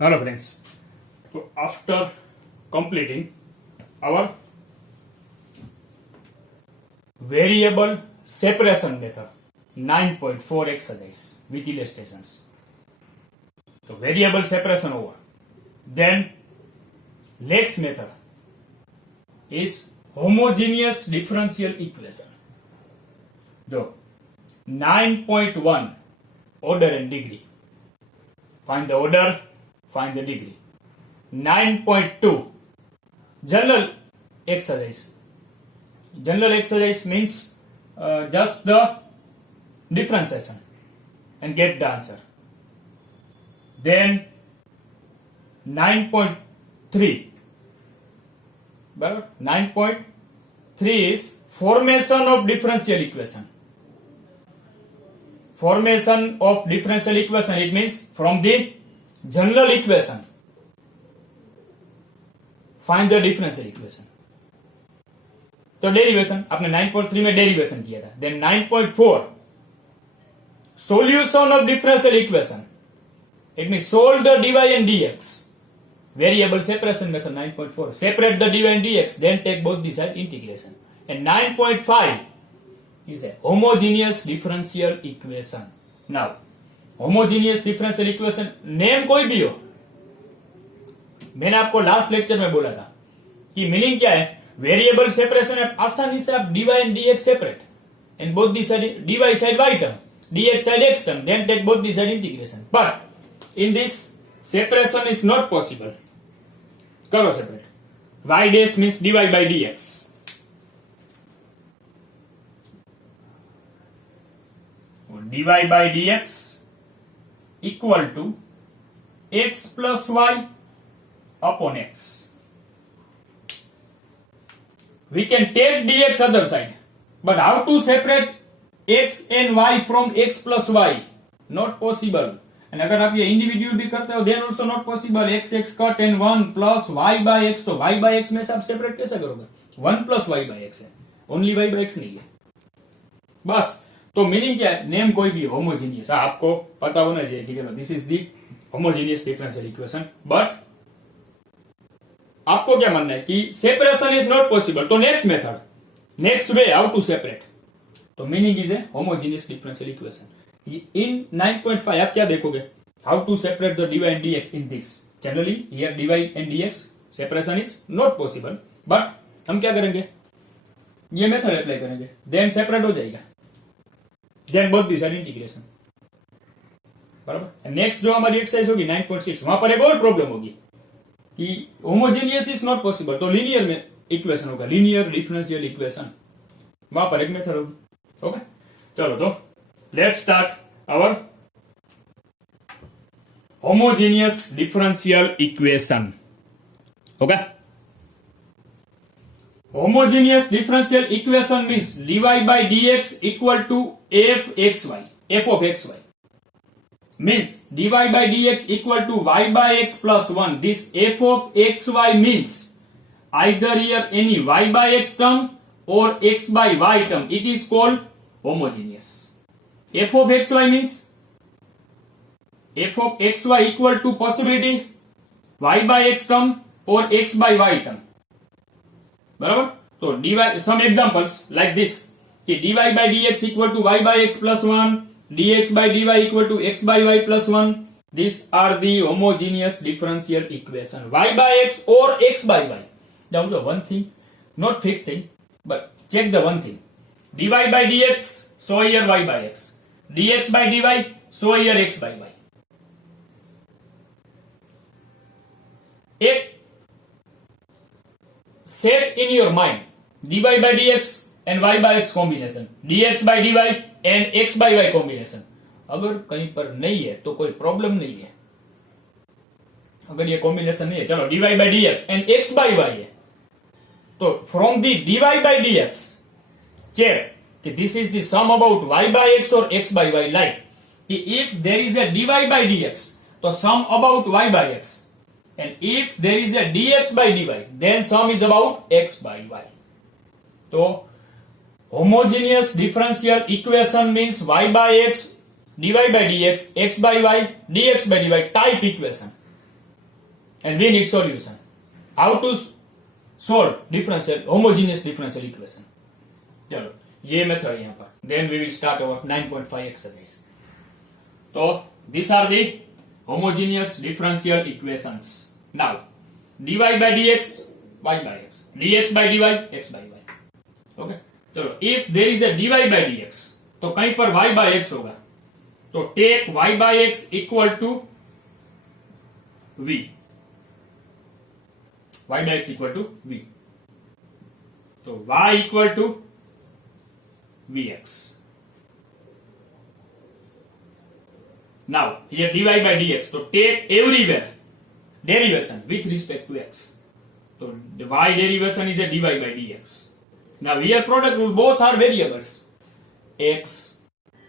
Hello friends. So after completing our variable separation method 9.4 exercise with illustrations. So variable separation over. Then next method is homogeneous differential equation. So 9.1 order and degree. Find the order, find the degree. 9.2 general exercise. General exercise means just the differentiation and get the answer. Then 9.3. 9.3 is formation of differential equation. Formation of differential equation, it means from the general equation find the differential equation. तो derivation आपने 9.3 में derivation किया था. Then 9.4 solution of differential equation, it means solve the dy and dx. Variable separation method 9.4 separate the dy and dx, then take both the side integration. And 9.5 is a homogeneous differential equation. Now homogeneous differential equation name कोई भी हो, मैंने आपको last lecture में बोला था कि meaning क्या है. वेरिएबल सेपरेशन है, आसानी से आप dy and dx separate and both the side dy side y term, dx side x term, then take both the side integration. But in this separation is not possible. करो separate. y dash means dy by dx. dy by dx equal to x plus y upon x. We can take dx other side, but how to separate x and y from x plus y? Not possible. And अगर आप ये individual भी करते हो then also not possible. x x cut and 1 plus y by x, तो y by x में से आप सेपरेट कैसे करोगे? 1 plus y by x है, ओनली y by x नहीं है. बस. तो मीनिंग क्या है? नेम कोई भी होमोजीनियस, आपको पता होना चाहिए कि चलो this is the homogeneous differential equation. But आपको क्या मानना है कि सेपरेशन इज नॉट पॉसिबल. तो next method, next way how to separate. तो meaning is a homogeneous differential equation. In 9.5 आप क्या देखोगे? How to separate the dy and dx in this. Generally here dy and dx separation is not possible, but हम क्या करेंगे? ये method apply करेंगे, then separate हो जाएगा. Then both this are integration. बराबर. नेक्स्ट जो हमारी एक्सरसाइज होगी 9.6, वहां पर एक और प्रॉब्लम होगी कि होमोजेनियस इज नॉट पॉसिबल. तो लीनियर में इक्वेशन होगा, लीनियर डिफरेंशियल इक्वेशन. वहां पर एक मेथड होगी. ओके, चलो तो let's start our homogeneous differential equation. Okay, homogeneous differential equation means dy by dx equal to fxy. F of xy means dy by dx equal to y by x plus 1. This f of xy means either here any y by x term or x by y term. It is called homogeneous. F of xy means f of xy equal to possibilities y by x term or x by y term. बराबर. तो dy, some examples like this कि dy by dx equal to y by x plus 1, dx by dy equal to x by y plus 1. These are the homogeneous differential equation. Y by x or x by y. Now the one thing, not fixed thing, but check the one thing. dy by dx, so here y by x. dx by dy, so here x by y. एक set in your mind dy by dx and y by x combination, dx by dy and x by y combination. अगर कहीं पर नहीं है तो कोई problem नहीं है. अगर ये कॉम्बिनेशन नहीं है, चलो dy by dx and x by y है, तो from the dy by dx check कि this is the sum about y by x or x by y. Like कि if there is a dy by dx, तो sum about y by x. And if there is a dx by dy, then sum is about x by y. So homogeneous differential equation means y by x dy by dx, x by y, dx by dy type equation. and we need solution. How to solve differential homogeneous differential equation? चलो ये method यहाँ पर. Then we will start our 9.5 exercise. So these are the homogeneous differential equations. Now dy by dx y by x, dx by dy x by y. Okay. चलो if there is a dy by dx तो कहीं पर y by x होगा. तो take y by x equal to v. Y by x equal to v. तो y equal to vx. Now here dy by dx. So take everywhere derivation with respect to x. So the y derivation is a dy by dx. Now here product rule, both are variables. X,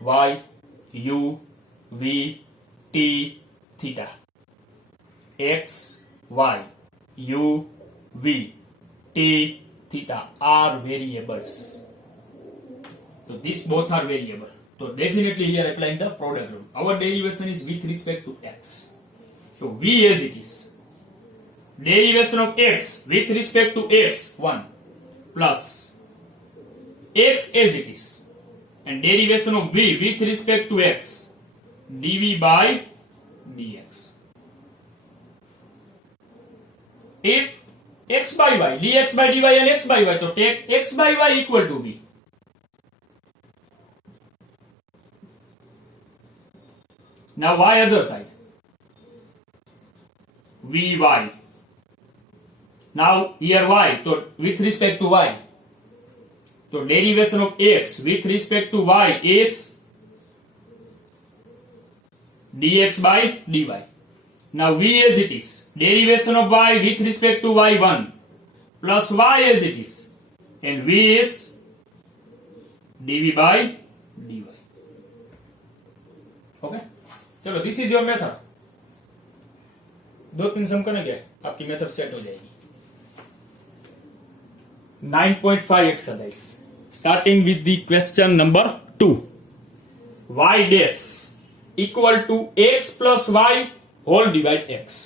y, u, v, t, theta. X, y, u, v, t, theta are variables. So these both are variable. So definitely here applying the product rule. Our derivation is with respect to x. So v as it is. Derivation of x with respect to x 1 plus x as it is. And derivation of v with respect to x dv by dx. If x by y, dx by dy and x by y, so take x by y equal to v. Now y other side. Vy. Now here y, so with respect to y. So derivation of x with respect to y is dx by dy. Now v as it is. Derivation of y with respect to y1 plus y as it is. And v is dv by dy. Okay? चलो this is your method. 2-3 सम करेंगे आपकी method set हो जाएगी. 9.5 exercise starting with the question number 2. y dash equal to x plus y whole divide x.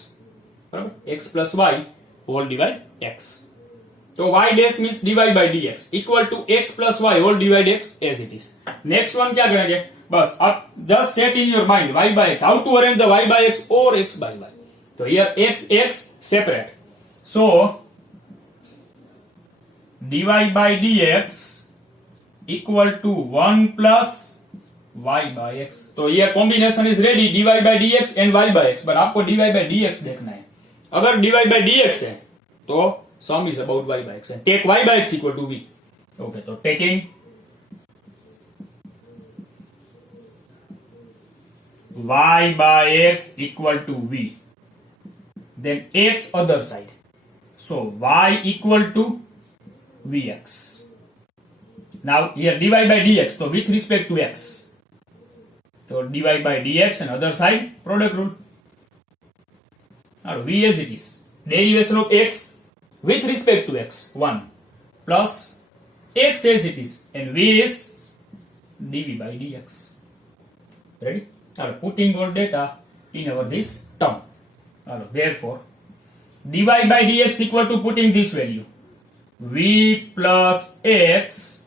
x plus y whole divide x. So y dash means dy by dx equal to x plus y whole divide x as it is. Next one क्या करेंगे? बस अब just set in your mind y by x. How to arrange the y by x or x by y? So here x separate. So dy by dx equal to 1 plus y by x. तो ये combination is ready, dy by dx and y by x. But आपको dy by dx देखना है. अगर dy by dx है तो sum is about y by x. And take y by x equal to v. Okay, so taking y by x equal to v. Then x other side. So y equal to vx. Now here dy by dx. So with respect to x. So dy by dx and other side product rule. Now v as it is. Derivation of x with respect to x 1 plus x as it is. And v is dv by dx. Ready? Now putting all data in our this term. Now, therefore, dy by dx equal to putting this value v plus x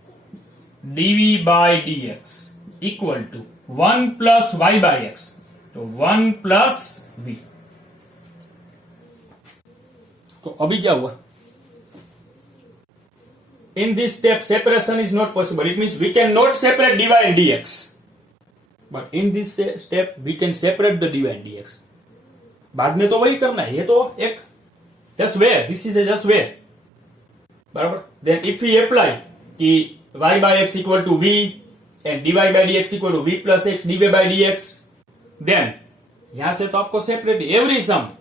dv by dx equal to 1 plus y by x. So 1 plus v. तो अभी क्या हुआ? In this step separation is not possible. It means we cannot separate dy and dx. But in this step we can separate the dy and dx. बाद में तो वही करना है. ये तो एक just where. This is a just where. बराबर. Then if we apply कि y by x equal to v and dy by dx equal to v plus x dv by dx, then यहां से तो आपको separate every sum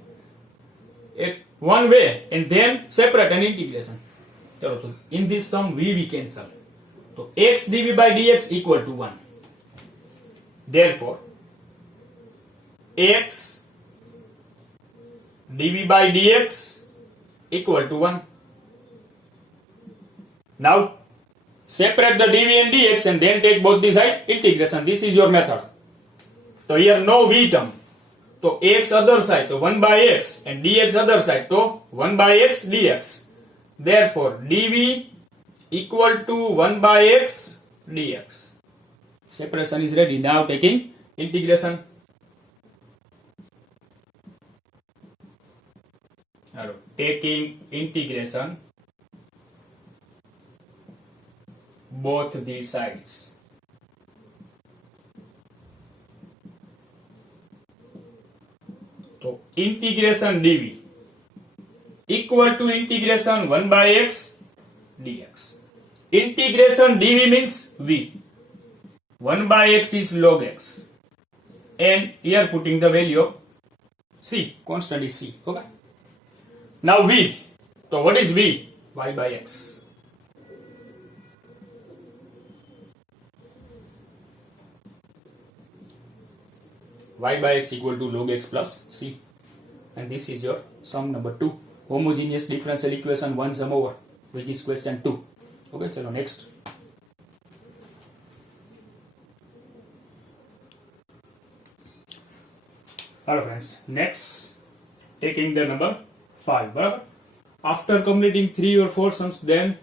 एक one way and then separate an integration. चलो तो in this sum v cancel. तो x dv by dx equal to 1. Therefore, x dv by dx equal to 1. Now, separate the dv and dx and then take both the side integration. This is your method. So here no v term. तो x other side तो 1 by x and dx other side तो 1 by x dx. Therefore dv equal to 1 by x dx. Separation is ready. Now taking integration. Taking integration both these sides. So integration dv equal to integration 1 by x dx. Integration dv means v. 1 by x is log x. And here putting the value of c, constant is c. Okay. Now v. So what is v? Y by x. Y by x equal to log x plus c. And this is your sum number 2. Homogeneous differential equation 1 sum over, which is question 2. Okay, chalo next. Hello friends. Next, taking the number 5. Barabar? After completing 3 or 4 sums, then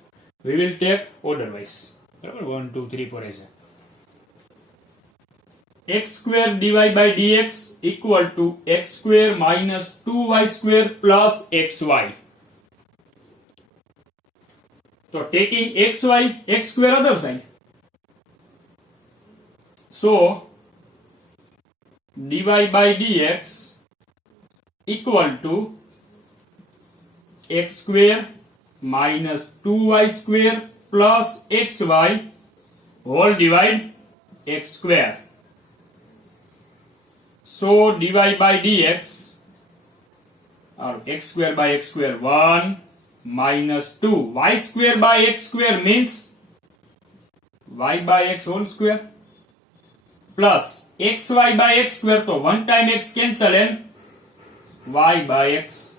we will take order wise. Barabar? 1, 2, 3, 4 ऐसे. X square dy by dx equal to x square minus 2y square plus xy. So taking xy, x square other side. So dy by dx equal to x square minus 2y square plus xy whole divide x square. So dy by dx or x square by x square 1 minus 2 y square by x square means y by x whole square plus xy by x square तो 1 time x cancel and y by x.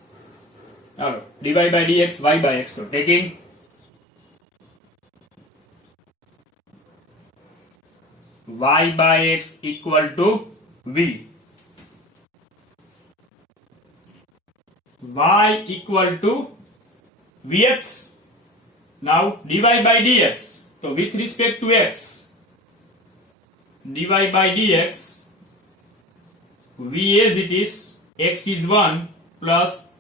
dy by dx y by x. So taking y by x equal to v. Y equal to Vx. Now dy by dx. So with respect to x, dy by dx, V as it is, x is 1 plus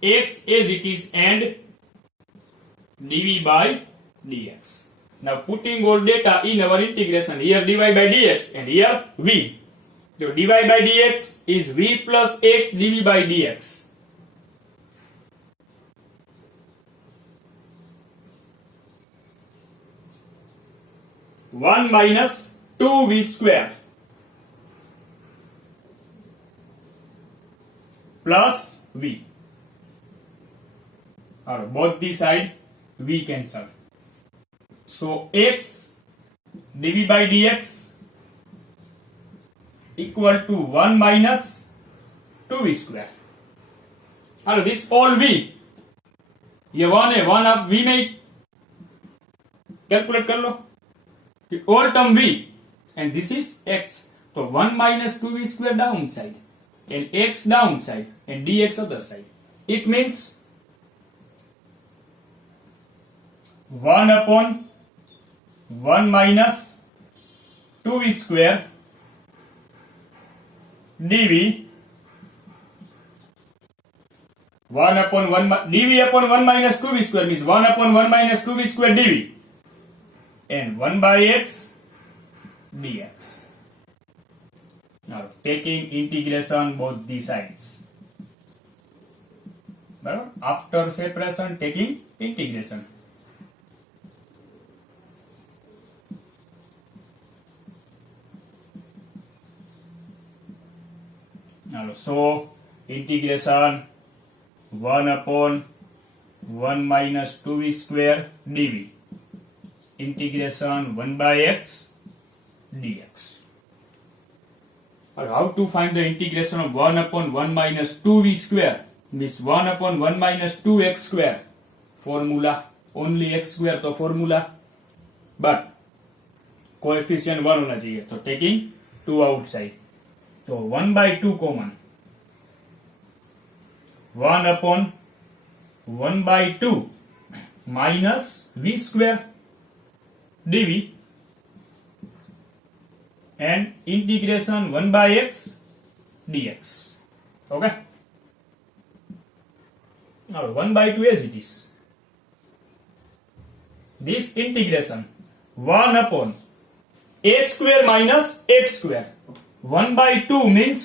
x as it is and dv by dx. Now putting all data in our integration, here dy by dx and here v. So dy by dx is v plus x dv by dx. 1 minus 2v square plus v. Or both the side v cancel. So x dv by dx equal to 1 minus 2v square. Or this all v. ये 1 है, 1 आप v में calculate कर लो. All term v and this is x. So 1 minus 2v square downside and x downside and dx other side. It means 1 upon 1 minus 2v square dv 1 upon 1 dv upon 1 minus 2v square means 1 upon 1 minus 2v square dv and 1 by x dx. Now taking integration both the sides. After separation, taking integration. Now so integration 1 upon 1 minus 2v square dv. Integration 1 by x dx. Or how to find the integration of 1 upon 1 minus 2v square means 1 upon 1 minus 2x square. Formula only x square तो formula, but coefficient 1 होना चाहिए. तो taking 2 outside. तो 1/2 common, 1/1/2 minus v square dv and integration 1/x dx. Okay. Now 1/2 as it is. This integration 1/a square minus x square. 1/2 means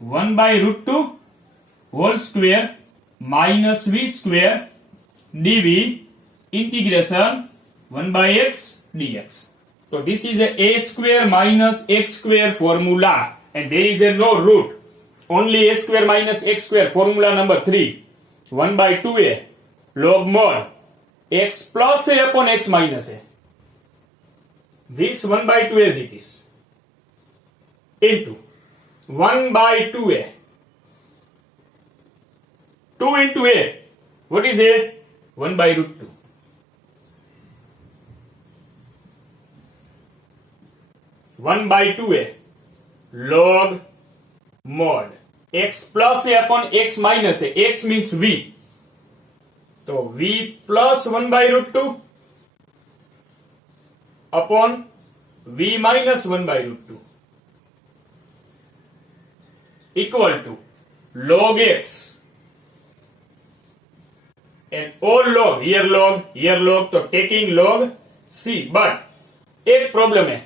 1/√2 whole square minus v square dv integration 1/x dx. So this is a square minus x square formula and there is a no root. Only a square minus x square formula number 3. 1/2a log mod x plus a upon x minus a. This 1/2 as it is into 1/2a. 2 into a. What is a? 1/√2. One by 2a log mod x plus a upon x minus a. X means v. So v plus 1/√2 upon v minus 1/√2 equal to log x. And all log, here log, तो taking log c. But एक problem है,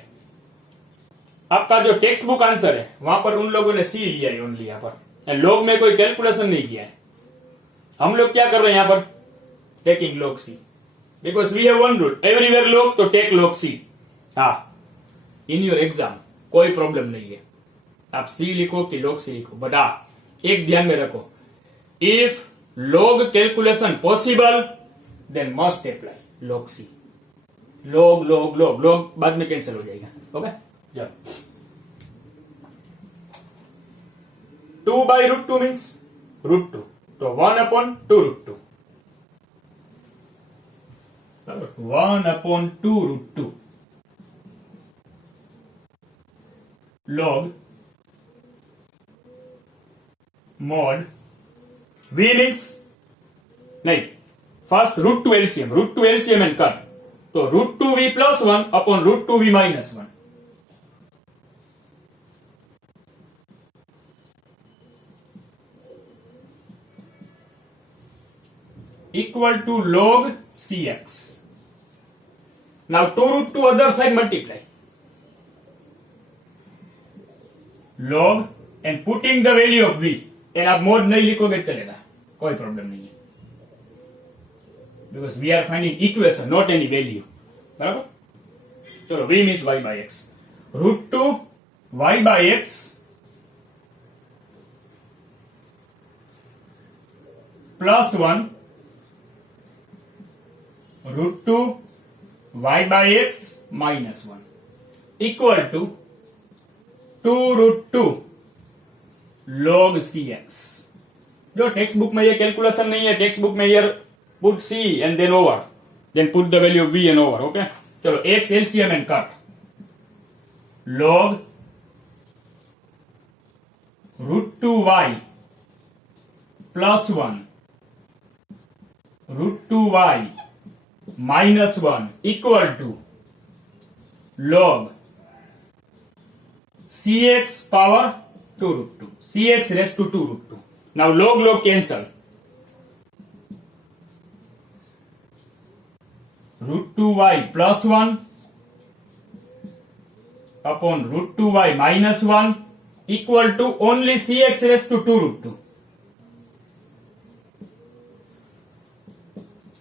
आपका जो textbook answer है वहां पर उन लोगों ने सी लिया है ओनली, यहां पर लॉग में कोई कैलकुलेशन नहीं किया है. हम लोग क्या कर रहे हैं यहां पर? Taking log C because we have one rule, everywhere log, तो टेक लॉग सी. हाँ, इन योर एग्जाम कोई प्रॉब्लम नहीं है, आप सी लिखो कि लॉग सी लिखो. बट हाँ, एक ध्यान में रखो, if log calculation possible then must apply log c. log बाद में कैंसिल हो जाएगा. ओके, चलो 2/√2 means √2, तो 1/2√2, 1/2√2 log mod v means नहीं, फर्स्ट √2 LCM एंड कट, तो √2v plus 1 upon √2v minus 1. Equal to log cx. Now 2√2 other side multiply. Log and putting the value of v. and आप mod नहीं लिखोगे चलेगा, कोई problem नहीं है, because we are finding equation not any value. बराबर. चलो v means y/x, √2 y/x plus 1 √2 y/x minus 1 equal to 2√2 log cx. जो टेक्स्ट बुक में ये कैलकुलेशन नहीं है, टेक्स्ट बुक में ये put c and then over, then put the value of v and over. Okay, चलो x LCM and cut, log √2y plus 1 √2y minus 1 equal to log cx power 2√2, cx raised to 2√2. Now log cancel. √2y plus 1 upon √2y minus 1 equal to only cx raised to 2√2.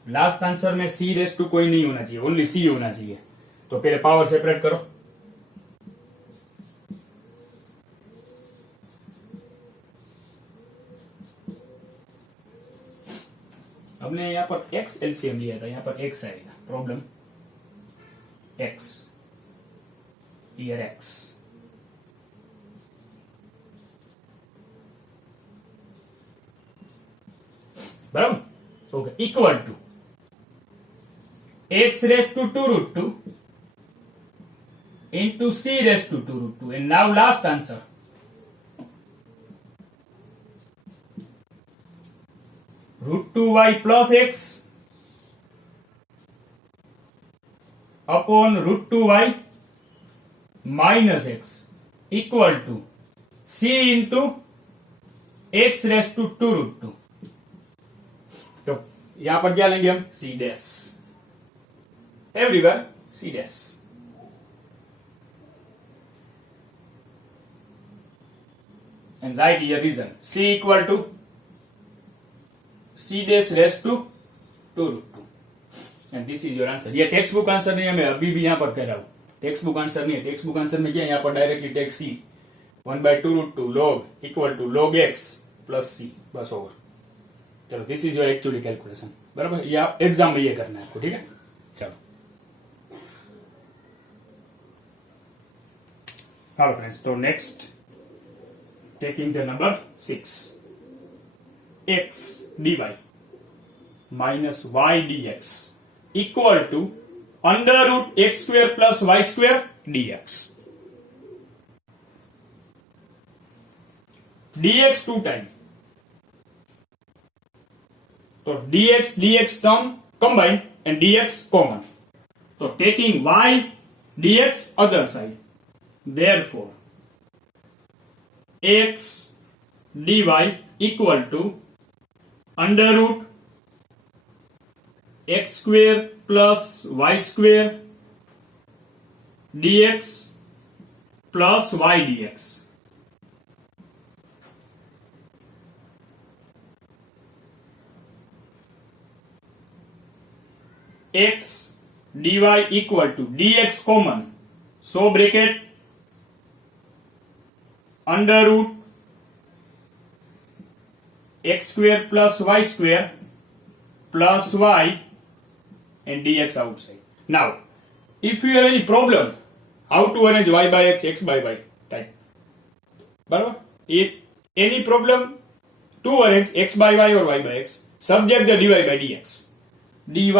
Last answer में c raise to कोई नहीं होना चाहिए, only c होना चाहिए. तो पहले power separate करो. हमने यहां पर x LCM लिया था, यहां पर x आएगा, प्रॉब्लम x, हियर x. बराबर. Okay, equal to x raised to 2√2 into into c raised to 2 root 2. And now last answer. Root 2y plus x upon root 2y minus x equal to c into x raised to 2 root 2. तो यहां पर क्या लेंगे हम? c dash. Everywhere c dash. And write here reason. C equal to c dash raised to 2 root 2. And this is your answer. ये text book answer नहीं है, मैं अभी भी यहाँ पर कह रहा हूँ. टेक्स्ट बुक आंसर नहीं है. टेक्स्ट बुक आंसर में क्या है? यहाँ पर directly take c 1/2 root 2 log equal to log x plus c. बस ओवर. चलो this is your actually calculation. बराबर. ये आप एग्जाम में ये करना है आपको. ठीक है. चलो. Hello friends. तो next taking the number 6, x dy minus y dx equal to under root x square plus y square dx. dx 2 time. So dx term combine and dx common. So taking y dx other side. Therefore x dy equal to under root x square plus y square dx plus y dx. X dy equal to dx common, so bracket under root x square plus y square plus y and dx outside. Now, if you have any problem, how to arrange y by x by y type. Barabar? If any problem to arrange x by y or y by x, subject the dy by dx. dy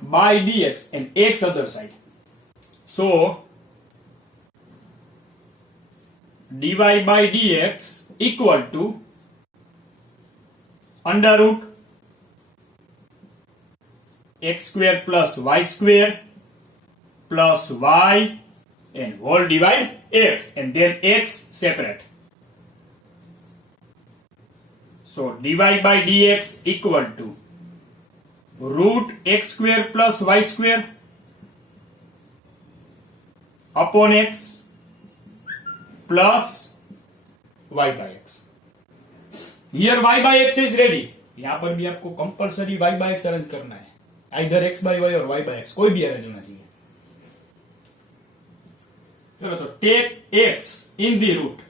by dx and x other side. So, dy by dx equal to under root x square plus y square plus y and whole divide x and then x separate. So dy by dx equal to root x square plus y square upon x plus y by x. Here y by x is ready. यहां पर भी आपको compulsory y by x arrange करना है. Either x by y और y by x कोई भी arrange होना चाहिए. चलो तो take x in the root.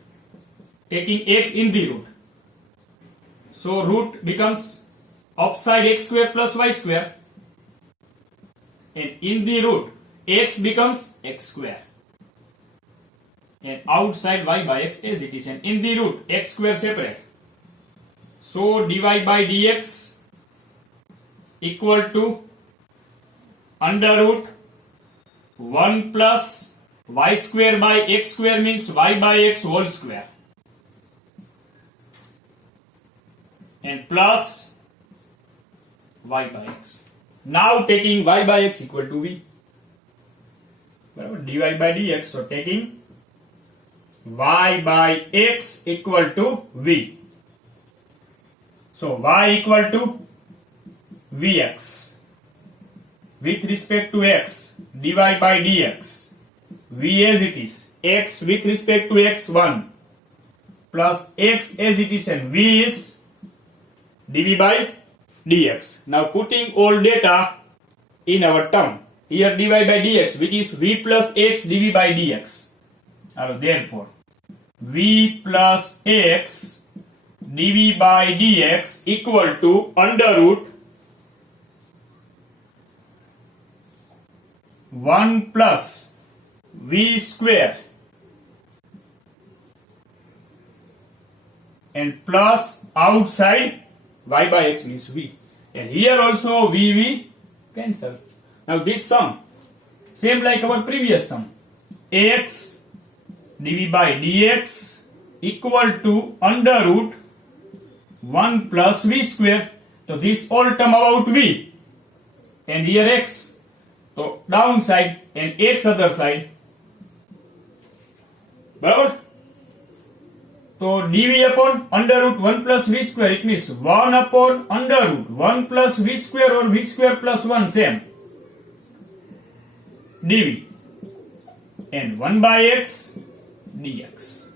Taking x in the root. So root becomes upside x square plus y square. And in the root x becomes x square. And outside y by x as it is, and in the root x square separate. So dy by dx equal to under root 1 plus y square by x square means y by x whole square and plus y by x. Now taking y by x equal to v. dy by dx, so taking y by x equal to v. So y equal to vx with respect to x, dy by dx, v as it is, x with respect to x1 plus x as it is, and v is dv by dx. Now putting all data in our term, here dy by dx which is v plus x dv by dx. Therefore v plus x dv by dx equal to under root 1 plus v square and plus outside y by x means v, and here also v cancel. Now this sum same like our previous sum. x dv by dx equal to under root 1 plus v square. So this all term about v and here x. So downside and x other side. बराबर. तो dv upon under root 1 plus v square, it means 1 upon under root 1 plus v square or v square plus 1 same dv and 1 by x dx.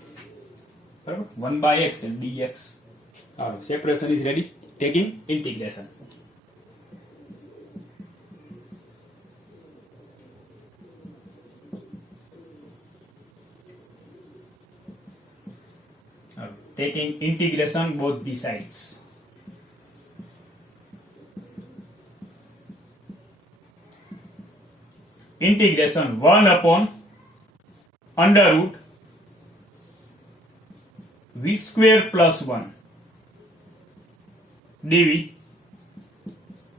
1 by x and dx. Our separation is ready. Taking integration. Taking integration both the sides. Integration 1 upon under root v square plus 1 dv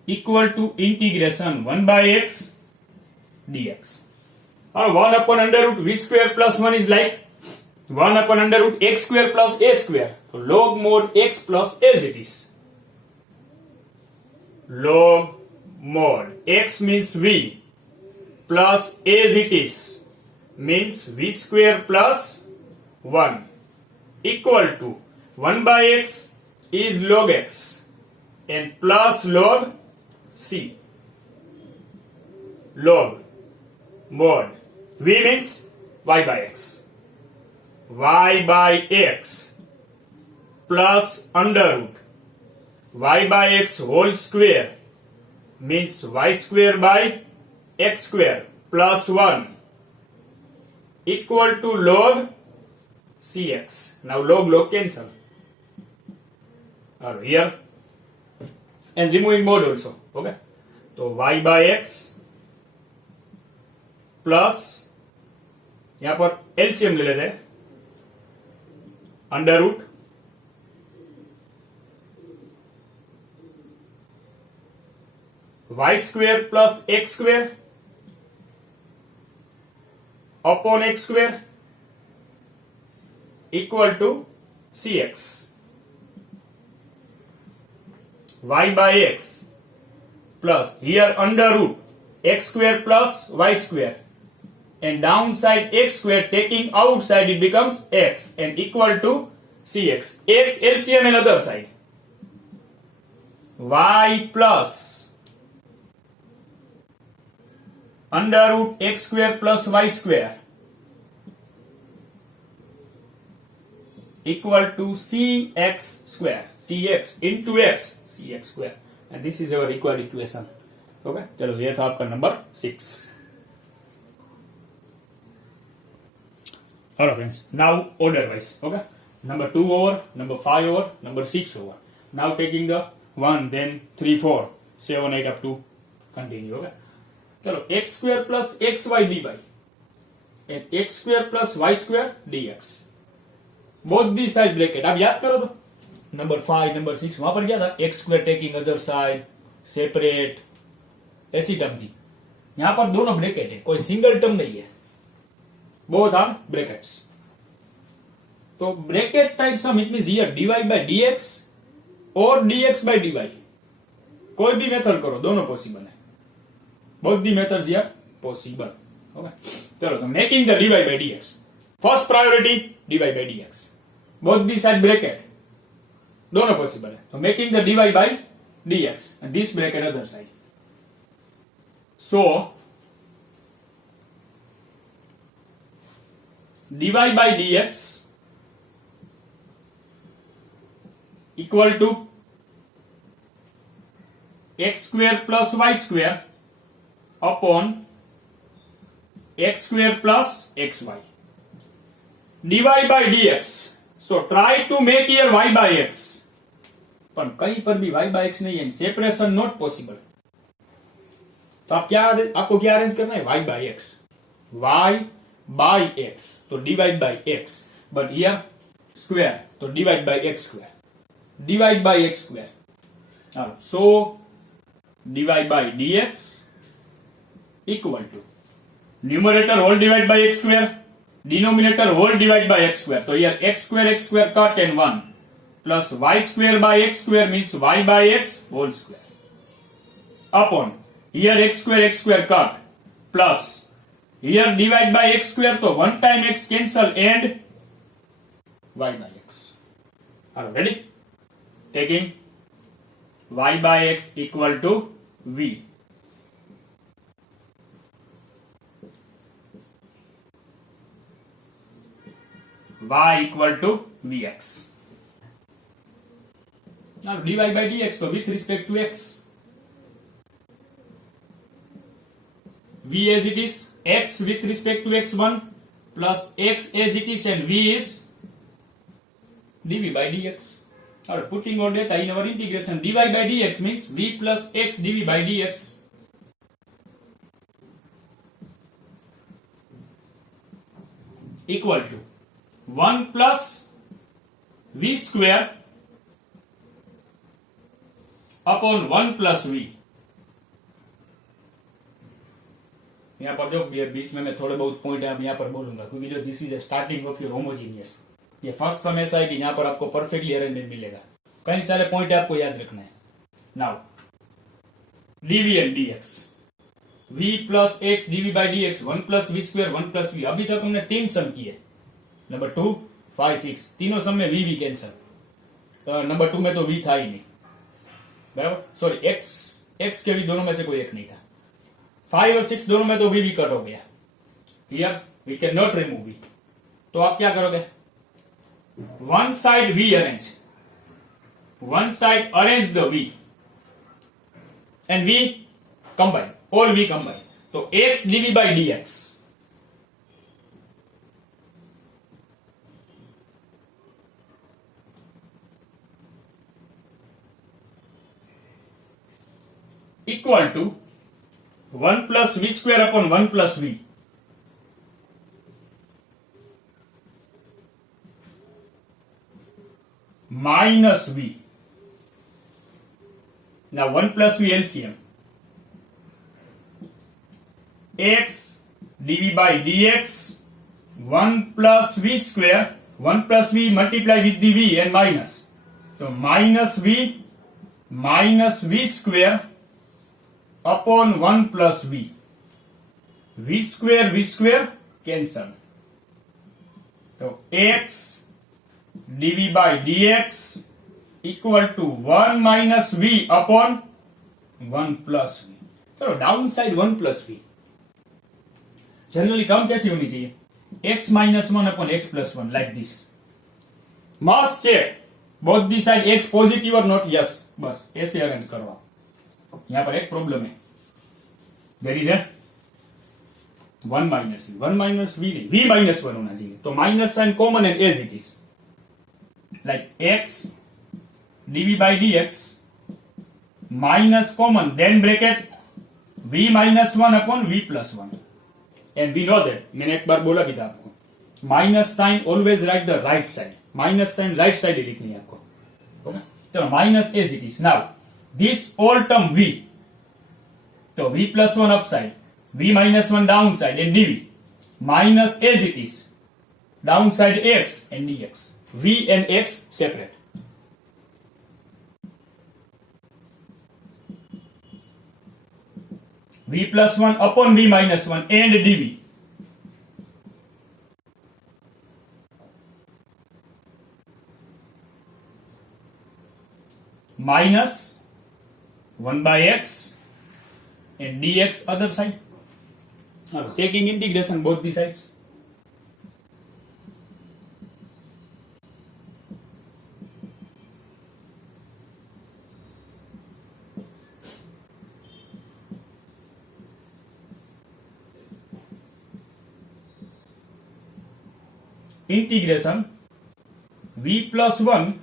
equal to integration 1 by x dx. Or 1 upon under root v square plus 1 is like 1 upon under root x square plus a square. So log mod x plus as it is. Log mod x means v plus as it is means v square plus 1 equal to 1 by x is log x and plus log c. Log mod v means y by x. Y by x plus under root y by x whole square means y square by x square plus 1 equal to log cx. Now log cancel. Or here and removing mod also. Okay. So y by x plus यहाँ पर LCM ले लेते हैं. Under root y square plus x square upon x square equal to cx. Y by x plus here under root x square plus y square and downside x square taking outside it becomes x and equal to cx. X LCM and other side. Y plus under root x square plus y square equal to cx square. Cx into x, cx square. And this is our required equation. Okay. चलो ये था आपका number 6. Alright friends, now order wise, okay? Number 2 over, number 5 over, number 6 over. Now taking the 1, then 3, 4, 7, 8 up to continue, okay? चलो x square plus xy dy and x square plus y square dx. Both these side bracket, आप याद करो तो number 5, number 6 वहां पर क्या था? x square taking other side, separate, ऐसी टर्म थी. यहाँ पर दोनों ब्रैकेट है, कोई सिंगल टर्म नहीं है. Both are brackets. So bracket type sum, it means here dy by dx or dx by dy. कोई भी मेथड करो, दोनों पॉसिबल है. Both the methods here possible. Okay. चलो making the dy by dx. First priority dy by dx. Both the side bracket. दोनों possible है. So making the dy by dx and this bracket other side. So dy by dx equal to x square plus y square upon x square plus xy. dy by dx. So try to make here y by x. पर कहीं पर भी y by x नहीं है. Separation not possible. तो आपको क्या arrange करना है? y by x. y by x, तो divide by x, but here square, तो divide by x square, divide by x square. So divide by dx equal to numerator whole divide by x square, denominator whole divide by x square. तो here x square cut and 1 plus y square by x square means y by x whole square upon here x square cut plus here divide by x square. तो 1 time x cancel and y by x. Are you ready? Taking y by x equal to v. Y equal to Vx. Now dy by dx, so with respect to x. V as it is, x with respect to x1 plus x as it is, and v is dv by dx. Or putting our data in our integration, dy by dx means v plus x dv by dx. Equal to 1 plus v square upon 1 plus v. यहाँ पर जो बीच में मैं थोड़े बहुत point यहाँ पर बोलूंगा, क्योंकि जो this is starting of your homogeneous, ये फर्स्ट समय ऐसा है कि यहाँ पर आपको परफेक्टली अरेंजमेंट मिलेगा. कई सारे पॉइंट आपको याद रखना है. Now dv and dx, v plus x dv by dx, 1 plus v square 1 plus v. अभी तक हमने 3 सम किए. नंबर 2, 5, 6, तीनों सम में v कैंसल. नंबर 2 में तो v था ही नहीं, बराबर. सॉरी, x के भी दोनों में से कोई एक नहीं था. 5 और 6 दोनों में तो v कट हो गया. Here we can not remove v. तो आप क्या करोगे? One side v arrange, one side arrange the v and v combine, all v combine. तो x dv by dx equal to 1 plus v square upon 1 plus v. Minus v. Now 1 plus v LCM. X dv by dx 1 plus v square, 1 plus v multiply with the v and minus. So minus v square upon 1 plus v. v square cancel. So x dv by dx equal to 1 minus v upon 1 plus v. चलो down side 1 plus v. Generally term कैसी होनी चाहिए? x minus 1 upon x plus 1 like this. Must check both the side x positive or not. yes, बस ऐसे arrange करवा. यहां पर एक प्रॉब्लम है. There is a 1 minus v नहीं, v माइनस 1 होना चाहिए. तो minus sign common and as it is like x dv by dx minus common, then bracket v minus 1 upon v plus 1. And we know that, मैंने एक बार बोला भी था आपको, minus sign always write the right side. Minus sign right side ही लिखनी है आपको. ओके, तो minus as it is. Now this all term v, so v plus 1 upside, v minus 1 downside and dv minus as it is downside x and dx. v and x separate. v plus 1 upon v minus 1 and dv minus 1 by x and dx other side. Now taking integration both the sides. Integration v plus 1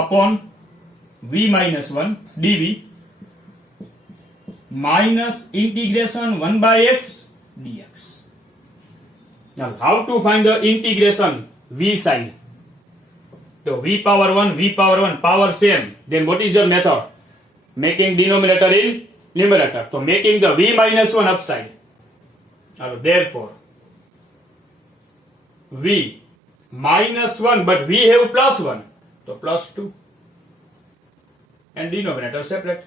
upon v minus 1 dv minus integration 1 by x dx. Now how to find the integration v side? So v power 1 power same. Then what is your method? Making denominator in numerator. So making the v minus 1 upside. Therefore v minus 1, but we have plus 1. So plus 2. And denominator separate.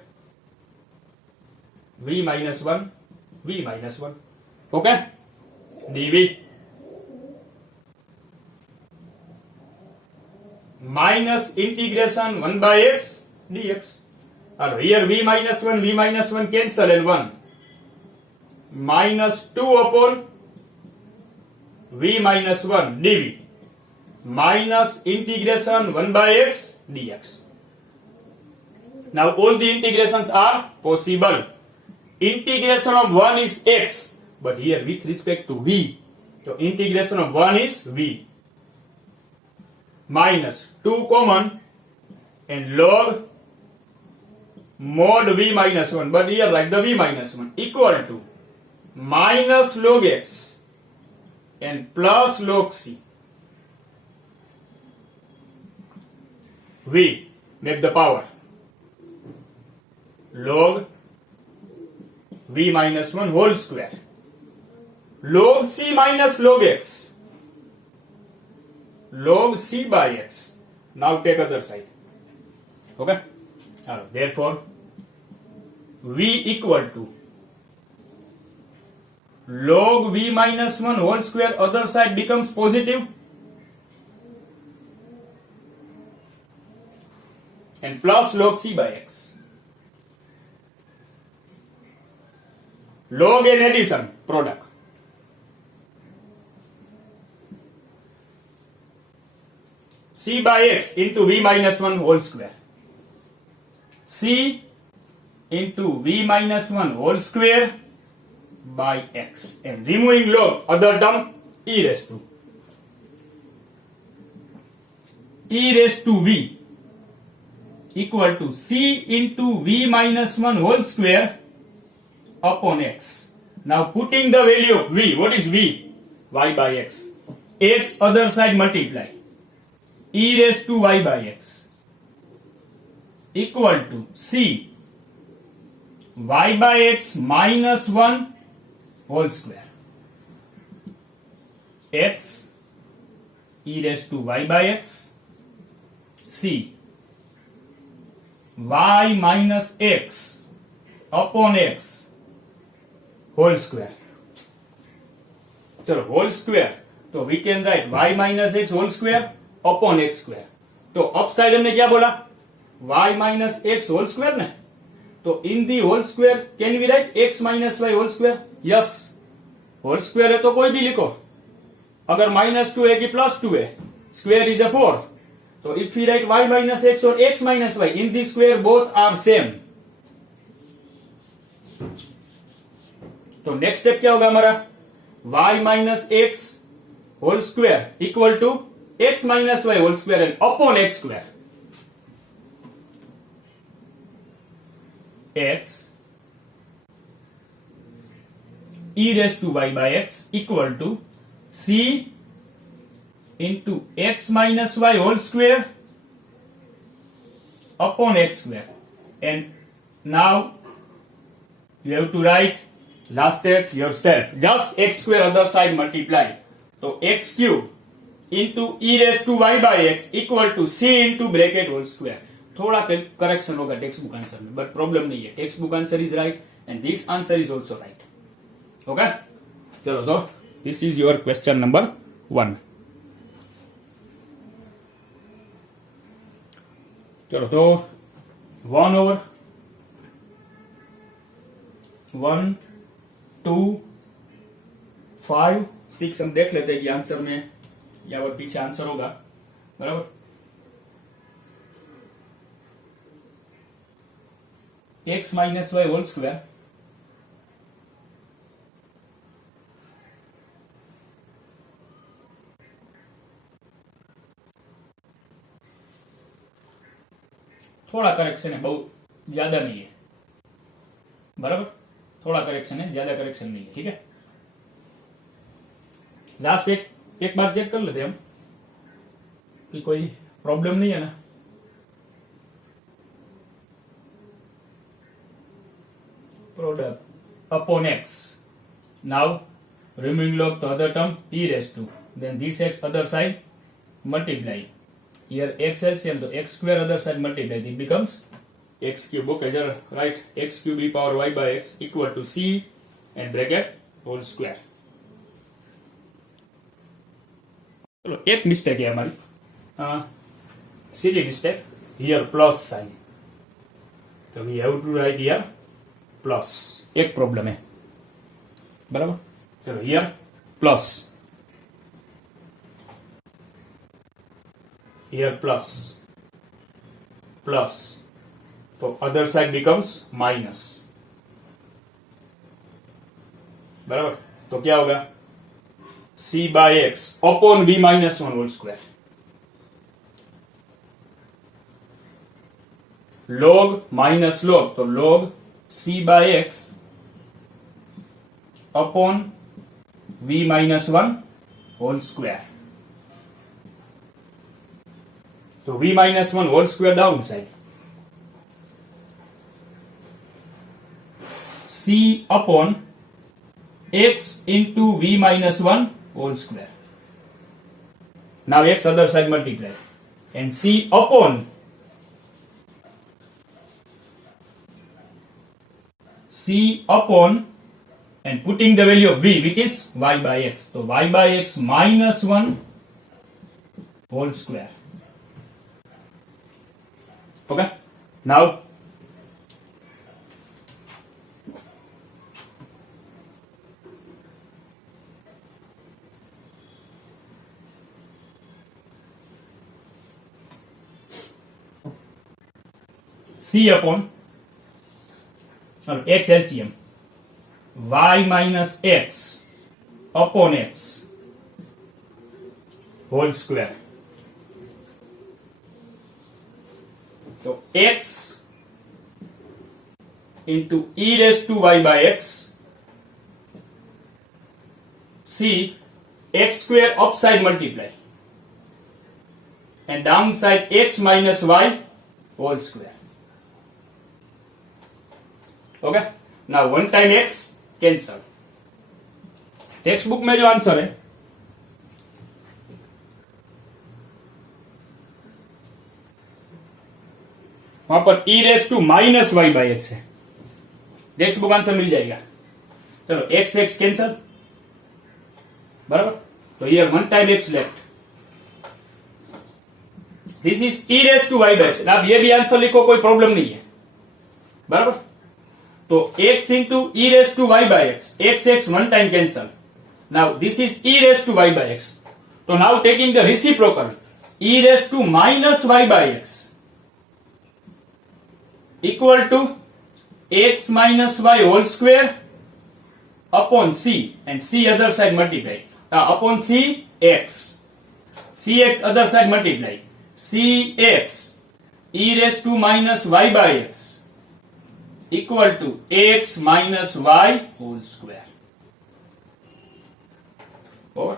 V minus 1. Okay? dv minus integration 1 by x dx. Here v minus 1 cancel and 1. Minus 2 upon v minus 1 dv minus integration 1 by x dx. Now all the integrations are possible. Integration of 1 is x, but here with respect to v. So integration of 1 is v. Minus 2 common and log mod v minus 1, but here like the v minus 1 equal to minus log x and plus log c. V make the power log v minus 1 whole square log c minus log x log c by x. Now take other side. Okay? Therefore v equal to log v minus 1 whole square, other side becomes positive, and plus log c by x. Log and addition product. C by x into v minus 1 whole square. C into v minus 1 whole square by x. And removing log, other term e raised to v equal to c into v minus 1 whole square upon x. Now putting the value of v, what is v? Y by x. X other side multiply. E raised to y by x equal to c y by x minus 1 whole square. X e raised to y by x c y minus x upon x whole square. So whole square, so we can write y minus x whole square upon x square. तो upside हमने क्या बोला? y minus x whole square ने. तो in the whole square can we write x minus y whole square? Yes. Whole square है तो कोई भी लिखो. अगर minus 2 है कि plus 2 है, square is a 4. तो if we write y minus x or x minus y in the square both are same. तो next step क्या होगा हमारा? y minus x whole square equal to x minus y whole square and upon x square. X e raised to y by x equal to c into x minus y whole square upon x square. And now you have to write last step yourself. Just x square other side multiply. So x cube into e raised to y by x equal to c into bracket whole square. थोड़ा correction होगा text book answer में, but problem नहीं है. Textbook answer is right and this answer is also right. Okay, चलो तो this is your question number 1. चलो तो 1 over 1 2 5 6 हम देख लेते हैं कि आंसर में या और पीछे आंसर होगा. बराबर. x minus y whole square थोड़ा करेक्शन है, बहुत ज्यादा नहीं है. बराबर, थोड़ा करेक्शन है, ज्यादा करेक्शन नहीं है. ठीक है, लास्ट एक बार चेक कर लेते हम कि कोई प्रॉब्लम नहीं है ना? Product upon x. Now removing log the other term e raised to, then this x other side multiply. Here x LCM, so x square other side multiply, it becomes x cube. Okay, here write x cube e power y by x equal to c and bracket whole square. चलो एक mistake है हमारी, silly mistake, here plus sign, तो we have to write here plus, एक problem है, बराबर. चलो here plus, here plus plus, तो अदर साइड बिकम्स माइनस, बराबर. तो क्या होगा? c by x upon v minus 1 whole square. log minus log, तो log c by x upon v minus 1 whole square. तो v minus 1 whole square down side, c upon x into v minus 1 whole square. Now x other side multiply and c upon and putting the value of v, which is y by x. So y by x minus 1 whole square. Okay. Now c upon x LCM y minus x upon x whole square. So x into e raised to y by x, c x square upside multiply and downside x minus y whole square. Okay. Now one time x cancel. Textbook में जो answer है वहां पर e raise to minus y by x है. Textbook answer मिल जाएगा. चलो x x cancel, बराबर. तो ये one time x left. This is e raise to y by x. आप ये भी आंसर लिखो, कोई प्रॉब्लम नहीं है, बराबर. तो x into e raised to y by x, x x one time cancel. Now this is e raised to y by x. So now taking the reciprocal, e raised to minus y by x equal to x minus y whole square upon c, and c other side multiply, upon c x, c x other side multiply, c x e raised to minus y by x equal to x minus y whole square. Over.